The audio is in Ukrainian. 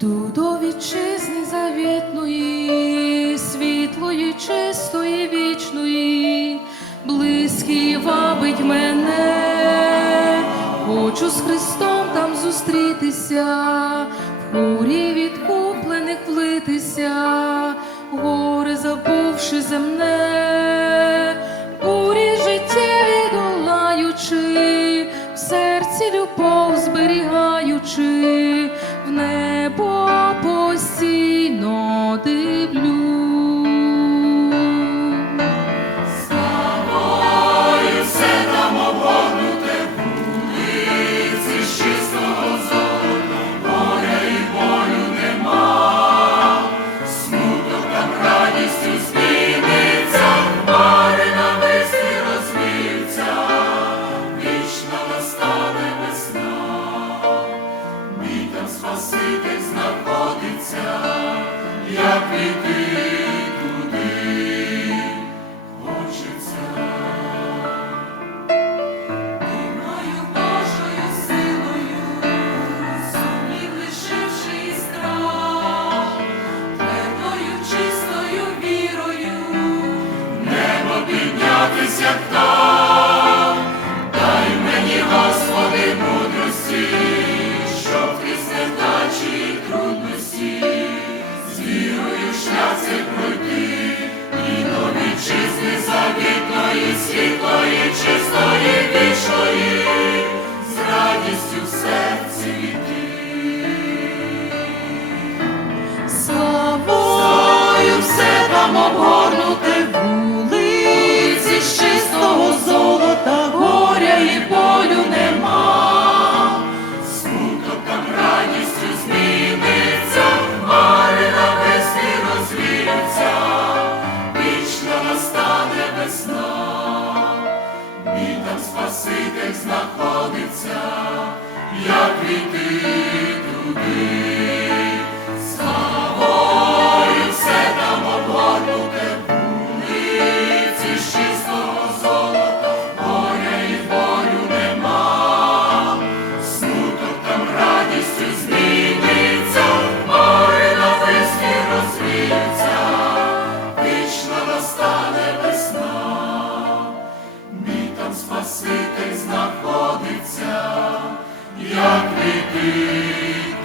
Йду до вітчизни завітної, світлої, чистої, вічної, близький вабить мене, хочу з Христом там зустрітися, в хорі відкуплених влитися, горе забувши земне, бурі життєві долаючи, в серці любов зберігаючи, Спаситель знаходиться, як піти туди. Хочеться. Тимою Божою силою, сумнів лишивши і страх, твердою чистою вірою, Небо піднятись, як чистої, вічної, знаходиться, як війти туди, славою все там обгорнуте вулиці з чистого золота, горя і болю нема. Смуток там радістю зміниться, море на весні розвіються, вічно настане весна, Спаситель знаходиться, війти